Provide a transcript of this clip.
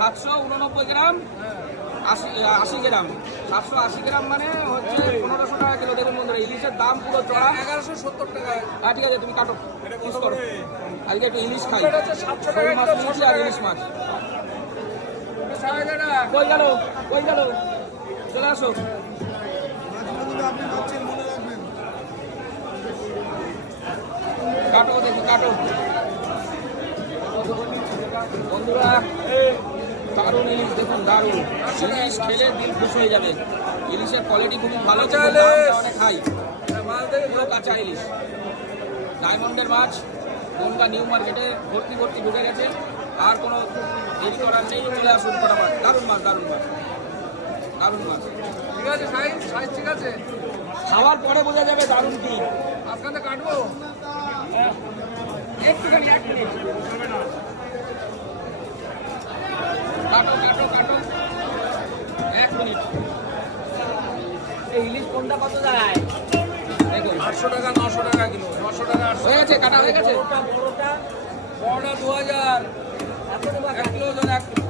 789 গ্রাম, 80 গ্রাম, 780 গ্রাম মানে হচ্ছে 1500 টাকা কিলো। দেখুন বন্ধুরা, ইলিশের দাম পুরো চড়া। 1170 টাকা। ঠিক আছে, তুমি কাটো, পিস করো। আজকে একটু ইলিশ খাই, হচ্ছে 700 টাকা শোল মাছ কিলো, নিয়েছি আর ইলিশ মাছ। 6 টাকা। কই গেল, কই গেল, চলে আসো। কাটো দেখি, কাটো বন্ধুরা। দারুণ ইলিশ, দেখুন দারুণ ইলিশ, খেলে দিল খুশ হয়ে যাবে। ইলিশের কোয়ালিটি খুবই ভালো, অনেক হাই, পুরো কাঁচা ইলিশ। ডায়মন্ডের মাছ গঙ্গা নিউ মার্কেটে ভর্তি ভর্তি ঢুকে গেছে। আর কোনো দেরি করার নেই, চলে আসুন ফটাফট। দারুণ মাছ, দারুণ মাছ, দারুণ মাছ। ঠিক আছে, সাইজ ঠিক আছে। খাওয়ার পরে বোঝা যাবে দারুণ কি। আপনাদের কাটবো একটুখানি, 1 মিনিট। কাটো কাটো কাটো, 1 মিনিট। এই ইলিশ কোনটা কত যায় দেখুন? 800 টাকা, 900 টাকা কিলো, 900 টাকা। হয়ে গেছে, কাটা হয়ে গেছে। বড়টা 2000, 1 কিলো ওজন, 1 কিলো।